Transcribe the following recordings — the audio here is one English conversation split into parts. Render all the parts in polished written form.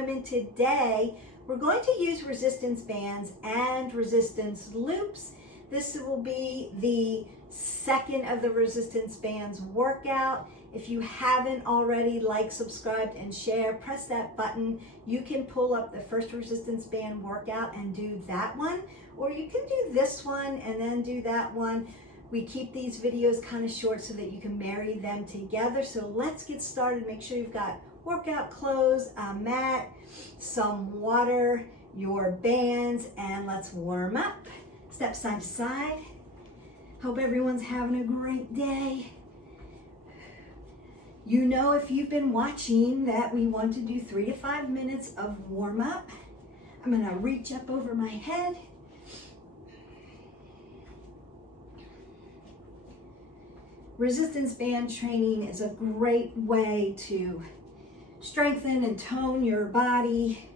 women. Today, we're going to use resistance bands and resistance loops. This will be the second of the resistance bands workout. If you haven't already, like, subscribed, and share, press that button. You can pull up the first resistance band workout and do that one, or you can do this one and then do that one. We keep these videos kind of short so that you can marry them together. So let's get started. Make sure you've got workout clothes, a mat, some water, your bands, and let's warm up. Step side to side. Hope everyone's having a great day. You know, if you've been watching, that we want to do 3 to 5 minutes of warm up. I'm gonna reach up over my head. Resistance band training is a great way to strengthen and tone your body,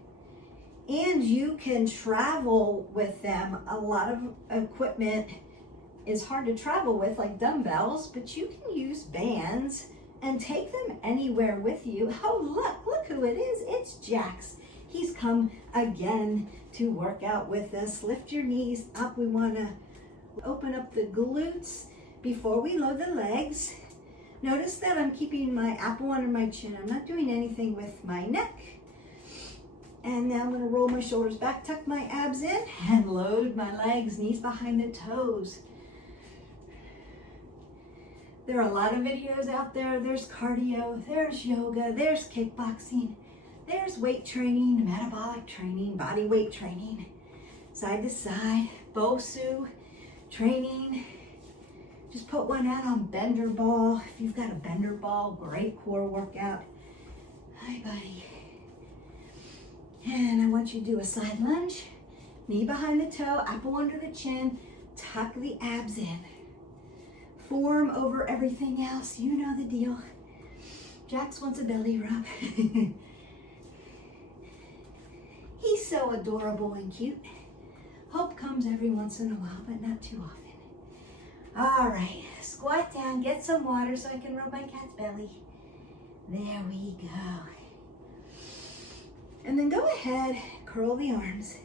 and you can travel with them. A lot of equipment is hard to travel with, like dumbbells, but you can use bands and take them anywhere with you. Oh, look who it is. It's Jax. He's come again to work out with us. Lift your knees up. We want to open up the glutes before we load the legs. Notice that I'm keeping my apple under my chin. I'm not doing anything with my neck. And now I'm going to roll my shoulders back, tuck my abs in, and load my legs, knees behind the toes. There are a lot of videos out there. There's cardio, there's yoga, there's kickboxing, there's weight training, metabolic training, body weight training, side to side, BOSU training. Just put one out on bender ball. If you've got a bender ball, great core workout. Hi, buddy. And I want you to do a side lunge, knee behind the toe, apple under the chin, tuck the abs in. Form over everything else. You know the deal. Jax wants a belly rub. He's so adorable and cute. Hope comes every once in a while, but not too often. All right, squat down, get some water so I can rub my cat's belly. There we go. And then go ahead, curl the arms.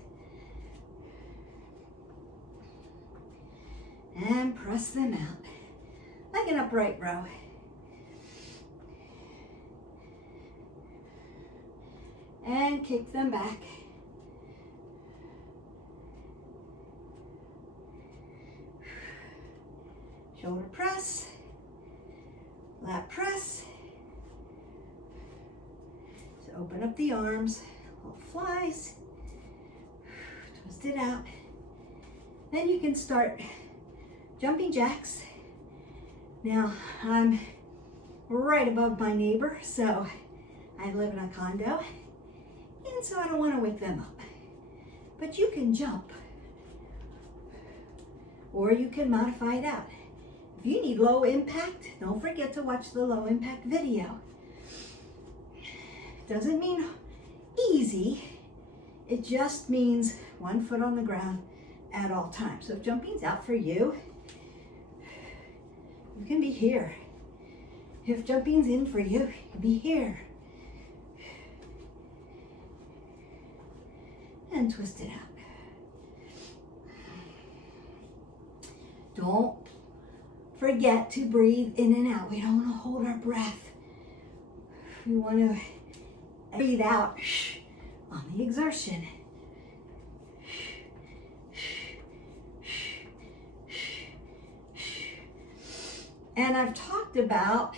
And press them out like an upright row. And kick them back. Shoulder press, lat press. So open up the arms, little flies, twist it out. Then you can start jumping jacks. Now I'm right above my neighbor, so I live in a condo, and so I don't want to wake them up. But you can jump, or you can modify it out. If you need low impact, don't forget to watch the low impact video. Doesn't mean easy, it just means 1 foot on the ground at all times. So if jumping's out for you, you can be here. If jumping's in for you, you can be here. And twist it out. Don't forget to breathe in and out. We don't want to hold our breath. We want to breathe out on the exertion. And I've talked about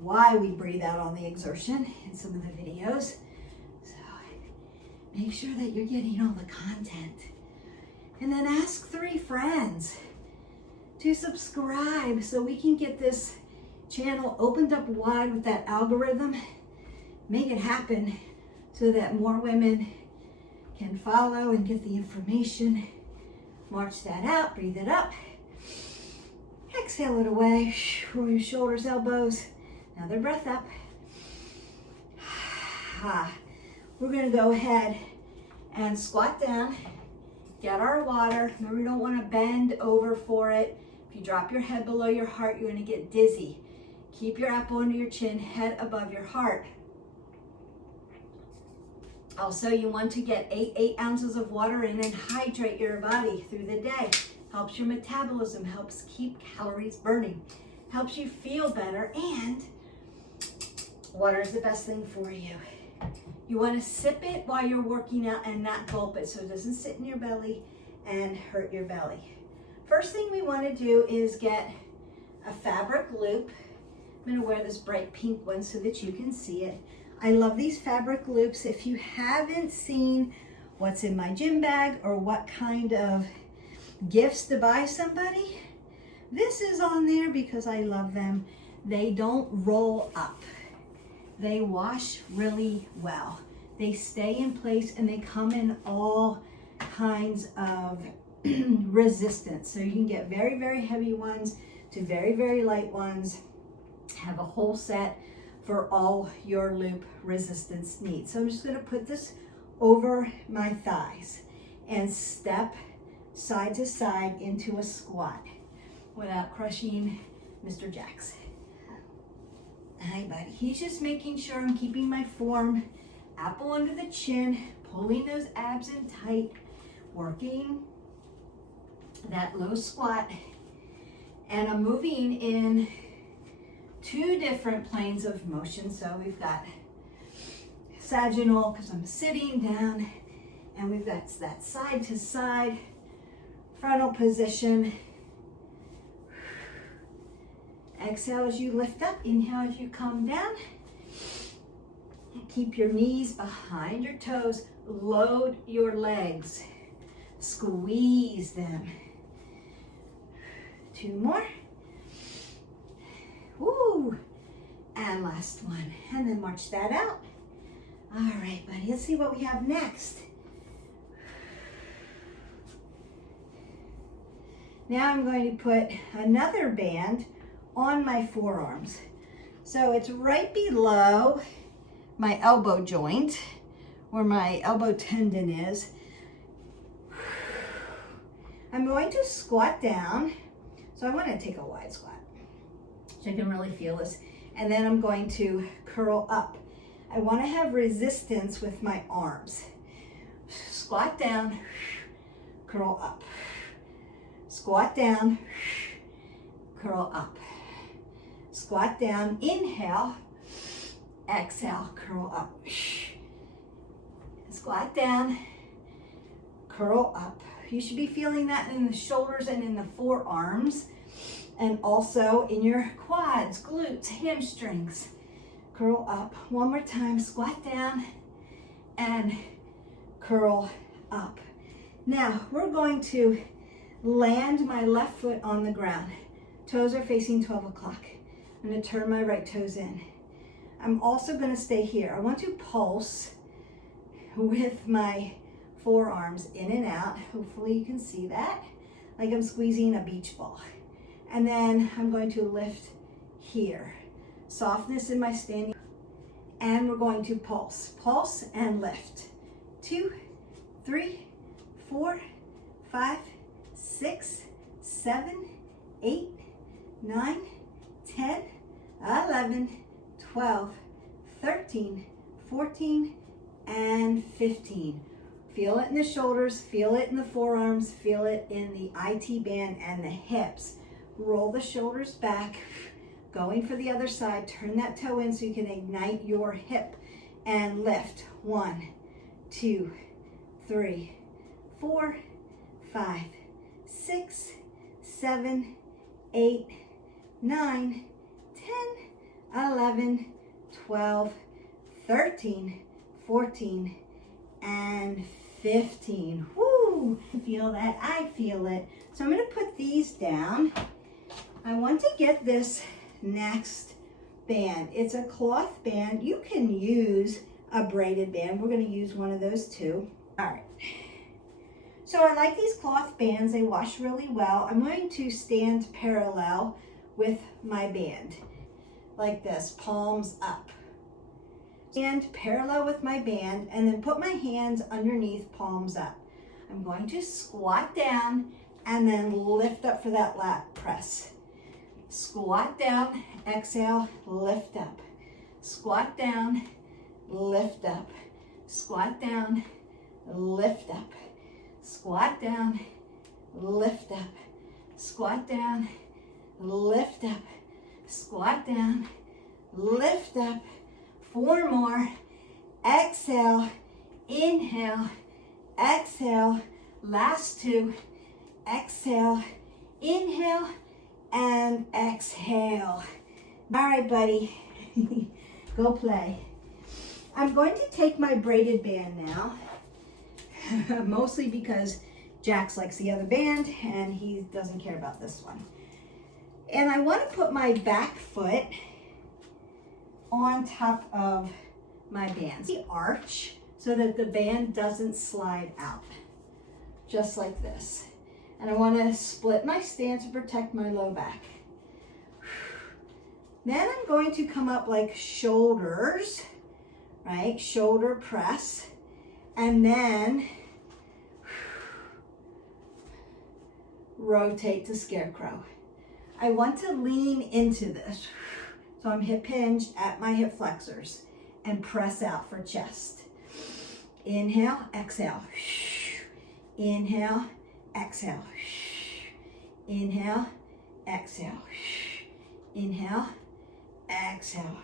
why we breathe out on the exertion in some of the videos. So make sure that you're getting all the content. And then ask 3 friends to subscribe so we can get this channel opened up wide with that algorithm. Make it happen so that more women can follow and get the information. March that out, breathe it up. Exhale it away. Roll your shoulders, elbows. Another breath up. We're going to go ahead and squat down. Get our water. Remember, we don't want to bend over for it. If you drop your head below your heart, you're going to get dizzy. Keep your apple under your chin, head above your heart. Also, you want to get 8 ounces of water in and hydrate your body through the day. Helps your metabolism, helps keep calories burning, helps you feel better, and water is the best thing for you. You want to sip it while you're working out and not gulp it so it doesn't sit in your belly and hurt your belly. First thing we want to do is get a fabric loop. I'm going to wear this bright pink one so that you can see it. I love these fabric loops. If you haven't seen what's in my gym bag or what kind of gifts to buy somebody, this is on there because I love them. They don't roll up. They wash really well. They stay in place and they come in all kinds of resistance. So you can get very, very heavy ones to very, very light ones. Have a whole set for all your loop resistance needs. So I'm just gonna put this over my thighs and step side to side into a squat without crushing Mr. Jax. Hi, buddy. He's just making sure I'm keeping my form, apple under the chin, pulling those abs in tight, working that low squat, and I'm moving in 2 different planes of motion. So we've got sagittal because I'm sitting down, and we've got that side to side frontal position. Exhale as you lift up, inhale as you come down. Keep your knees behind your toes, load your legs, squeeze them. 2 more. Woo! And last one, and then march that out. All right, buddy, let's see what we have next. Now I'm going to put another band on my forearms. So it's right below my elbow joint, where my elbow tendon is. I'm going to squat down. So I want to take a wide squat so I can really feel this. And then I'm going to curl up. I want to have resistance with my arms. Squat down, curl up. Squat down, curl up. Squat down, inhale, exhale, curl up. Squat down, curl up. You should be feeling that in the shoulders and in the forearms, and also in your quads, glutes, hamstrings. Curl up. One more time, squat down and curl up. Now we're going to land my left foot on the ground. Toes are facing 12 o'clock. I'm going to turn my right toes in. I'm also going to stay here. I want to pulse with my forearms in and out. Hopefully you can see that, like I'm squeezing a beach ball. And then I'm going to lift here. Softness in my standing. And we're going to pulse. Pulse and lift. 2, 3, 4, 5, 6, 7, 8, 9, 10, 11, 12, 13, 14, and 15. Feel it in the shoulders, feel it in the forearms, feel it in the IT band and the hips. Roll the shoulders back, going for the other side. Turn that toe in so you can ignite your hip and lift. 1, 2, 3, 4, 5, 6, 7, 8, 9, 10, 11, 12, 13, 14, and 15. Woo! Feel that? I feel it. So I'm going to put these down. I want to get this next band. It's a cloth band. You can use a braided band. We're going to use one of those too. All right. So I like these cloth bands. They wash really well. I'm going to stand parallel with my band like this, palms up. Stand parallel with my band and then put my hands underneath, palms up. I'm going to squat down and then lift up for that lat press. Squat down, exhale, lift up. Squat down, lift up. squat down, lift up, squat down, lift up, squat down, lift up, squat down, lift up. 4 more. Exhale, inhale, exhale. Last 2. Exhale, inhale, and exhale. All right, buddy, go play. I'm going to take my braided band now, mostly because Jax likes the other band and he doesn't care about this one. And I want to put my back foot on top of my band. The arch so that the band doesn't slide out, just like this. And I want to split my stance to protect my low back. Then I'm going to come up like shoulders, right? Shoulder press. And then rotate to scarecrow. I want to lean into this. So I'm hip hinged at my hip flexors and press out for chest. Inhale, exhale. Inhale, exhale. Inhale, exhale. Inhale, exhale.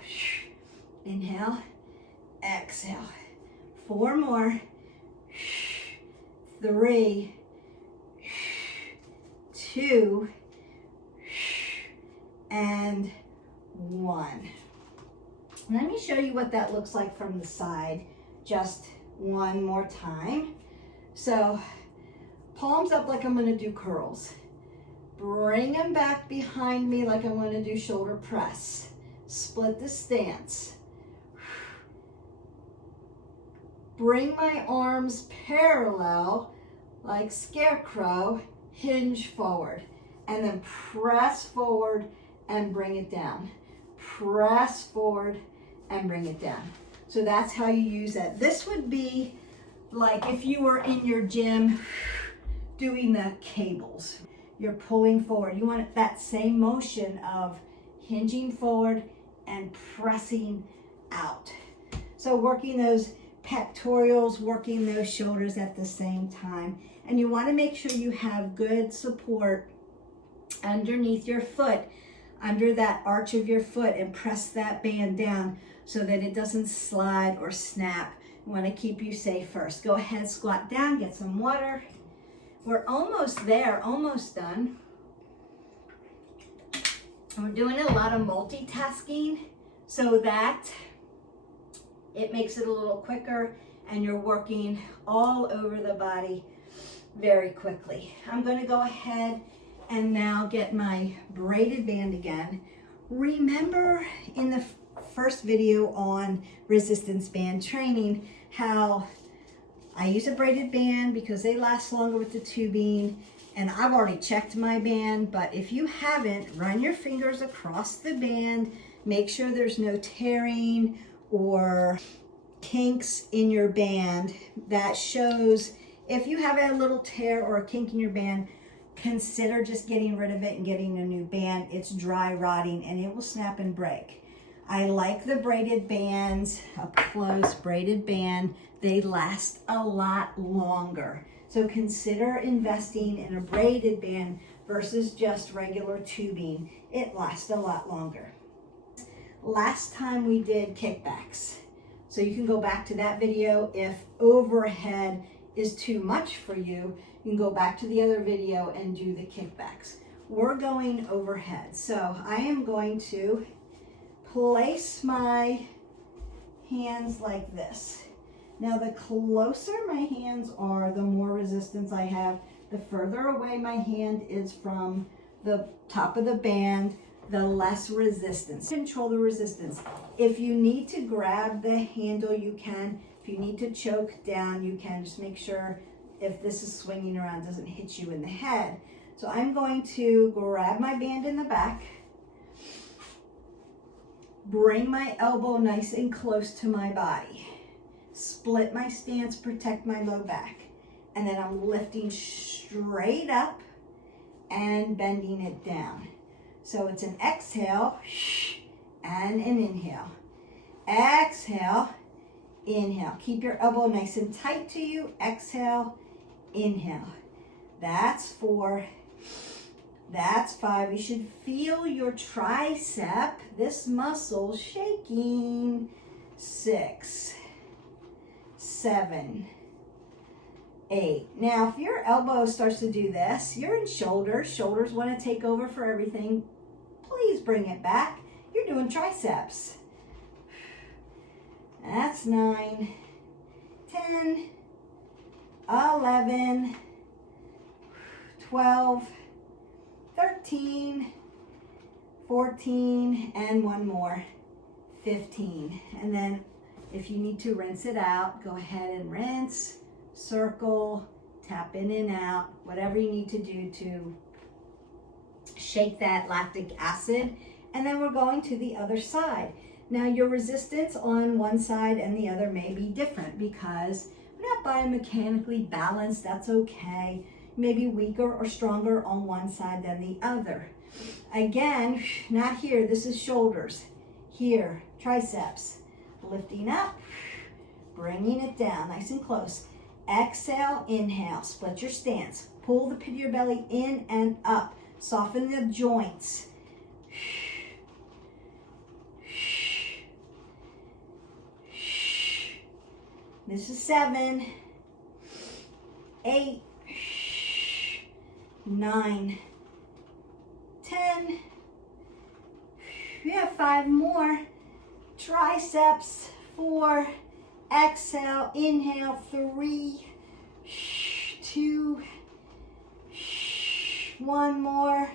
Inhale, exhale. 4 more. 3, 2, and 1. Let me show you what that looks like from the side just one more time. So palms up like I'm going to do curls. Bring them back behind me like I'm going to do shoulder press. Split the stance. Bring my arms parallel like scarecrow, hinge forward, and then press forward and bring it down. Press forward and bring it down. So that's how you use that. This would be like if you were in your gym doing the cables. You're pulling forward. You want that same motion of hinging forward and pressing out. So working those pectorals, working those shoulders at the same time. And you want to make sure you have good support underneath your foot, under that arch of your foot, and press that band down so that it doesn't slide or snap. You want to keep you safe first. Go ahead, squat down, get some water. We're almost there, almost done. We're doing a lot of multitasking so that it makes it a little quicker and you're working all over the body very quickly. I'm going to go ahead and now get my braided band again. Remember in the first video on resistance band training how I use a braided band because they last longer with the tubing, and I've already checked my band, but if you haven't, run your fingers across the band, make sure there's no tearing or kinks in your band. That shows if you have a little tear or a kink in your band, consider just getting rid of it and getting a new band. It's dry rotting and it will snap and break. I like the braided bands, a close braided band. They last a lot longer. So consider investing in a braided band versus just regular tubing. It lasts a lot longer. Last time we did kickbacks. So you can go back to that video. If overhead is too much for you, you can go back to the other video and do the kickbacks. We're going overhead. So I am going to place my hands like this. Now the closer my hands are, the more resistance I have. The further away my hand is from the top of the band, the less resistance. Control the resistance. If you need to grab the handle, you can. If you need to choke down, you can. Just make sure if this is swinging around, it doesn't hit you in the head. So I'm going to grab my band in the back, bring my elbow nice and close to my body, split my stance, protect my low back, and then I'm lifting straight up and bending it down. So it's an exhale and an inhale. Exhale, inhale. Keep your elbow nice and tight to you. Exhale, inhale. That's 4. That's 5. You should feel your tricep, this muscle, shaking. 6, 7, 8. Now, if your elbow starts to do this, you're in shoulders. Shoulders want to take over for everything. Please bring it back. You're doing triceps. That's 9, 10, 11, 12, 13, 14, and one more, 15. And then if you need to rinse it out, go ahead and rinse, circle, tap in and out, whatever you need to do to shake that lactic acid. And then we're going to the other side. Now your resistance on one side and the other may be different because we're not biomechanically balanced. That's okay. Maybe weaker or stronger on one side than the other. Again, not here, this is shoulders. Here, triceps. Lifting up, bringing it down, nice and close. Exhale, inhale, split your stance. Pull the pit of your belly in and up. Soften the joints. This is 7, 8, 9, 10. We have 5 more. Triceps, 4. Exhale, inhale, 3, 2, 1 more.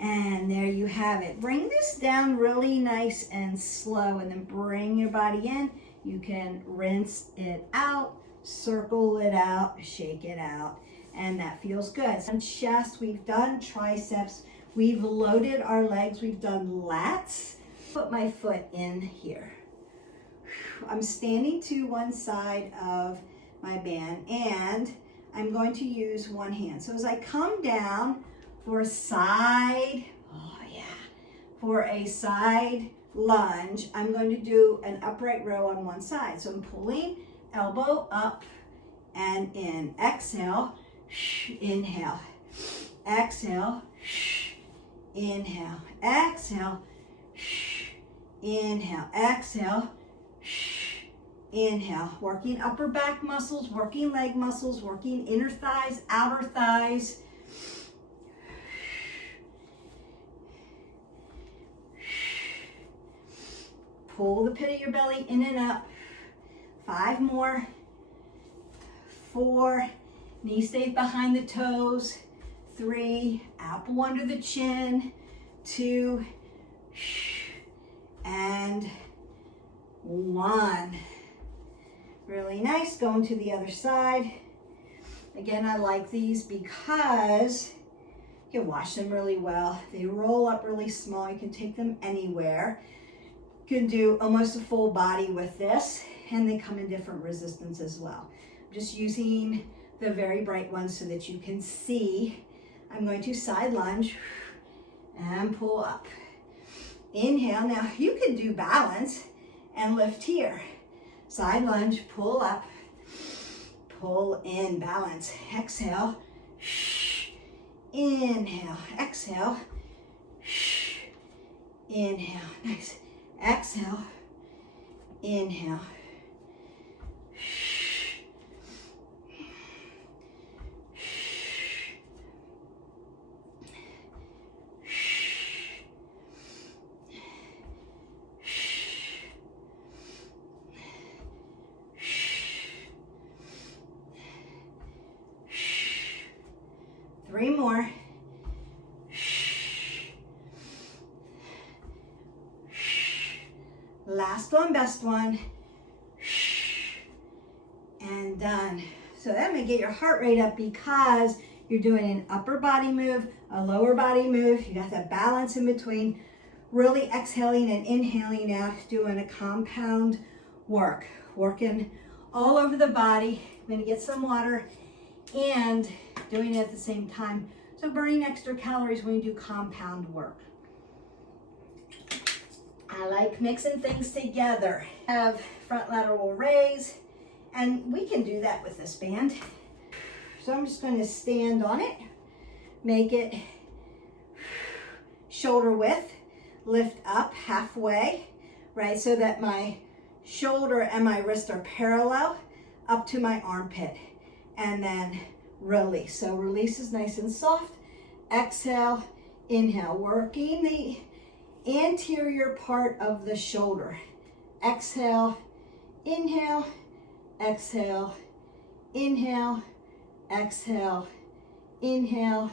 And there you have it. Bring this down really nice and slow, and then bring your body in. You can rinse it out, circle it out, shake it out, and that feels good. So chest, we've done triceps, we've loaded our legs, we've done lats. Put my foot in here. I'm standing to one side of my band, and I'm going to use one hand. So as I come down, for a side, for a side lunge, I'm going to do an upright row on one side. So I'm pulling elbow up and in. Exhale, inhale. Exhale, inhale. Exhale, inhale. Exhale, inhale. Working upper back muscles, working leg muscles, working inner thighs, outer thighs. Pull the pit of your belly in and up. 5 more. 4. Knee stays behind the toes. 3. Apple under the chin. 2. And 1. Really nice. Going to the other side. Again, I like these because you can wash them really well. They roll up really small. You can take them anywhere. You can do almost a full body with this, and they come in different resistance as well. I'm just using the very bright ones so that you can see. I'm going to side lunge and pull up. Inhale. Now you can do balance and lift here. Side lunge, pull up, pull in, balance. Exhale, inhale, exhale, inhale. Nice. Exhale, inhale. Three more. Last one, best one. And done. So that may get your heart rate up because you're doing an upper body move, a lower body move. You got that balance in between. Really exhaling and inhaling out, doing a compound work. Working all over the body. I'm gonna get some water and doing it at the same time. So burning extra calories when you do compound work. I like mixing things together. Have front lateral raise, and we can do that with this band. So I'm just going to stand on it, make it shoulder width, lift up halfway, right? So that my shoulder and my wrist are parallel up to my armpit, and then release. So release is nice and soft. Exhale, inhale, working the anterior part of the shoulder. Exhale, inhale, exhale, inhale, exhale, inhale.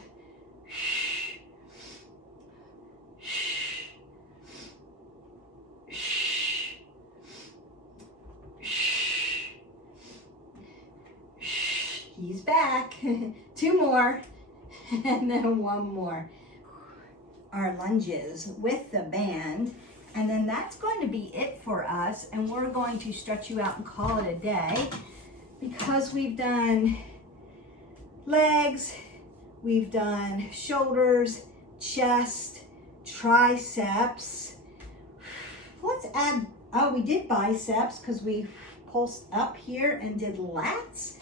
He's back. 2 more, and then 1 more. Our lunges with the band, and then that's going to be it for us, and we're going to stretch you out and call it a day, because we've done legs, we've done shoulders, chest, triceps. Let's add, oh, we did biceps because we pulsed up here and did lats.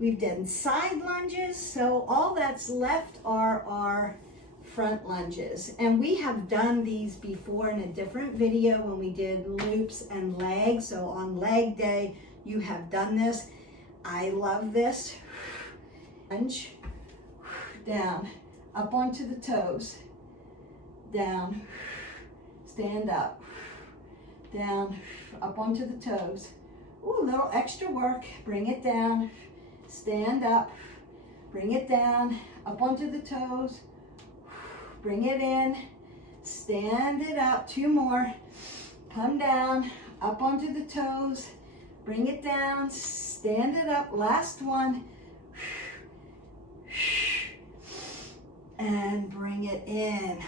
We've done side lunges, so all that's left are our front lunges. And we have done these before in a different video when we did loops and legs. So on leg day, you have done this. I love this. Lunge, down, up onto the toes, down, stand up, down, up onto the toes. Ooh, a little extra work, bring it down, stand up, bring it down, up onto the toes, bring it in, stand it up, 2 more, come down, up onto the toes, bring it down, stand it up, last one, and bring it in.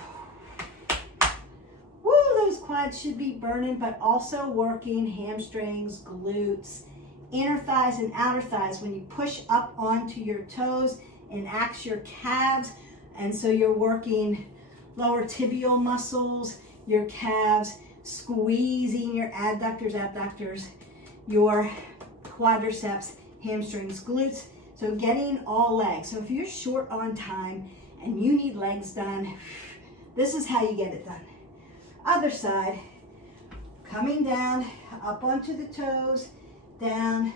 Woo, those quads should be burning, but also working hamstrings, glutes, inner thighs and outer thighs. When you push up onto your toes, enacts your calves, and so you're working lower tibial muscles, your calves, squeezing your adductors, abductors, your quadriceps, hamstrings, glutes. So getting all legs. So if you're short on time and you need legs done, this is how you get it done. Other side, coming down, up onto the toes, down,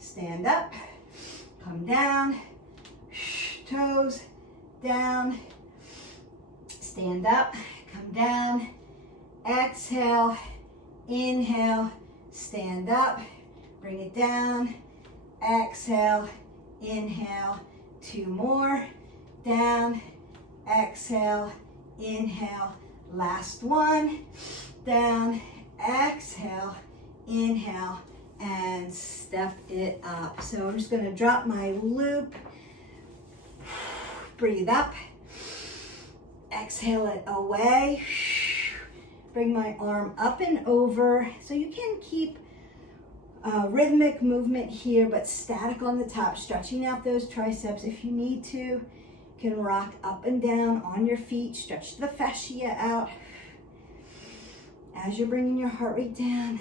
stand up, come down, toes, down, stand up, come down, exhale, inhale, stand up, bring it down, exhale, inhale, 2 more, down, exhale, inhale, last one, down, exhale, inhale, and step it up. So I'm just going to drop my loop, breathe up, exhale it away, bring my arm up and over. So you can keep rhythmic movement here, but static on the top, stretching out those triceps. If you need to, you can rock up and down on your feet, stretch the fascia out as you're bringing your heart rate down.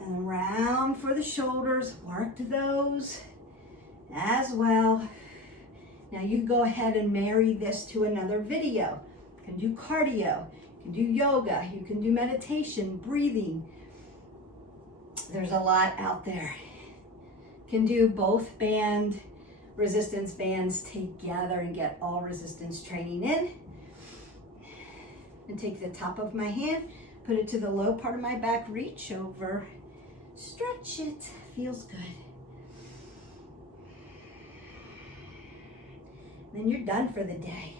And around for the shoulders, work those as well. Now you go ahead and marry this to another video. You can do cardio, you can do yoga, you can do meditation, breathing. There's a lot out there. You can do both band resistance bands together and get all resistance training in. And take the top of my hand, put it to the low part of my back, reach over, stretch it, feels good. Then you're done for the day.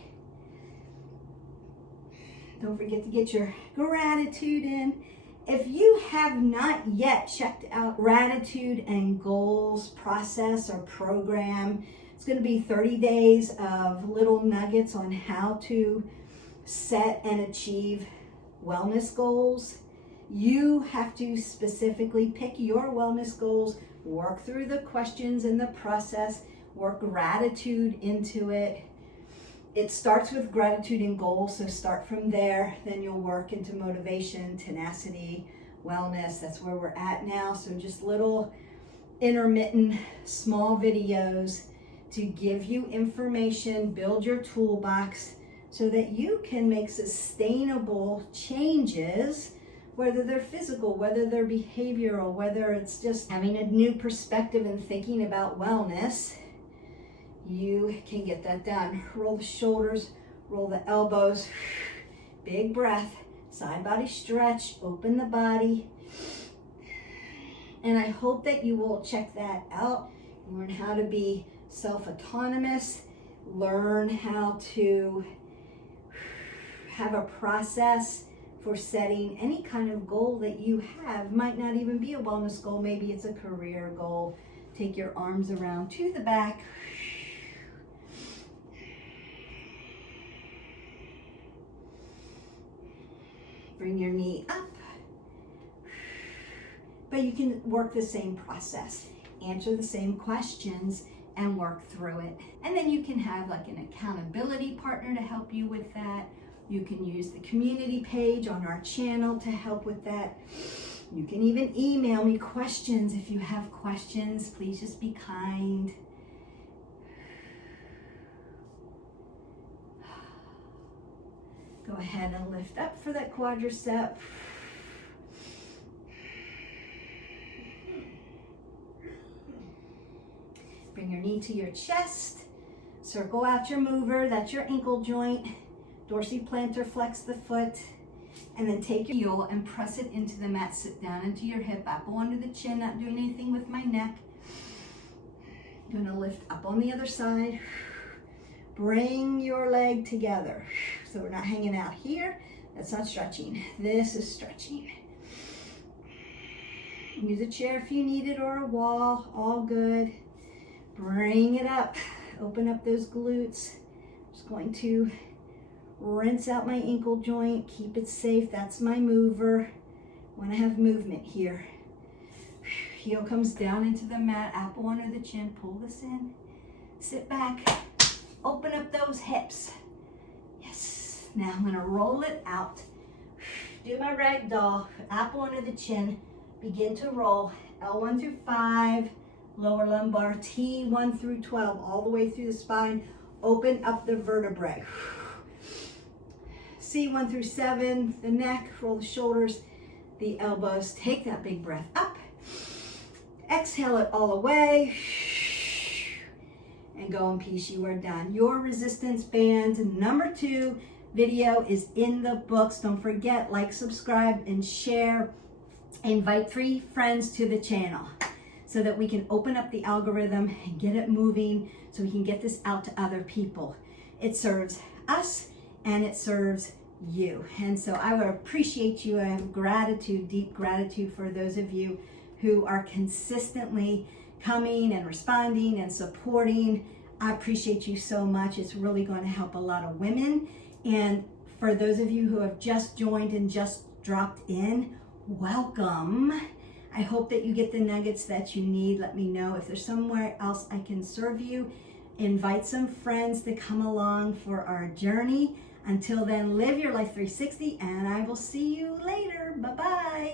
Don't forget to get your gratitude in. If you have not yet checked out Gratitude and Goals process or program, it's going to be 30 days of little nuggets on how to set and achieve wellness goals. You have to specifically pick your wellness goals, work through the questions in the process, work gratitude into it. It starts with gratitude and goals, so start from there. Then you'll work into motivation, tenacity, wellness. That's where we're at now. So just little intermittent small videos to give you information, build your toolbox so that you can make sustainable changes, whether they're physical, whether they're behavioral, whether it's just having a new perspective and thinking about wellness. You can get that done. Roll the shoulders, roll the elbows, big breath, side body stretch, open the body. And I hope that you will check that out, learn how to be self-autonomous, learn how to have a process for setting any kind of goal that you have. Might not even be a wellness goal, maybe it's a career goal. Take your arms around to the back. Bring your knee up. But you can work the same process, answer the same questions, and work through it. And then you can have like an accountability partner to help you with that. You can use the community page on our channel to help with that. You can even email me questions if you have questions. Please just be kind. Go ahead and lift up for that quadricep. Bring your knee to your chest. Circle out your mover, that's your ankle joint. Dorsiplantar, flex the foot. And then take your heel and press it into the mat. Sit down into your hip, apple under the chin, not doing anything with my neck. I'm gonna lift up on the other side. Bring your leg together. So we're not hanging out here. That's not stretching. This is stretching. Use a chair if you need it or a wall, all good. Bring it up. Open up those glutes. Just going to rinse out my ankle joint. Keep it safe. That's my mover. Want to have movement here. Heel comes down into the mat. Apple under the chin. Pull this in. Sit back. Open up those hips. Yes. Now I'm going to roll it out. Do my rag doll. Apple under the chin. Begin to roll. L1 through 5. Lower lumbar. T1 through 12. All the way through the spine. Open up the vertebrae. C1 through 7. The neck. Roll the shoulders. The elbows. Take that big breath up. Exhale it all away. And go in peace, you are done. Your resistance band number 2 video is in the books. Don't forget, like, subscribe, and share. Invite 3 friends to the channel so that we can open up the algorithm and get it moving so we can get this out to other people. It serves us and it serves you. And so I would appreciate you. I have gratitude, deep gratitude for those of you who are consistently coming and responding and supporting. I appreciate you so much. It's really going to help a lot of women. And for those of you who have just joined and just dropped in, welcome. I hope that you get the nuggets that you need. Let me know if there's somewhere else I can serve you. Invite some friends to come along for our journey. Until then, live your life 360, and I will see you later. Bye-bye.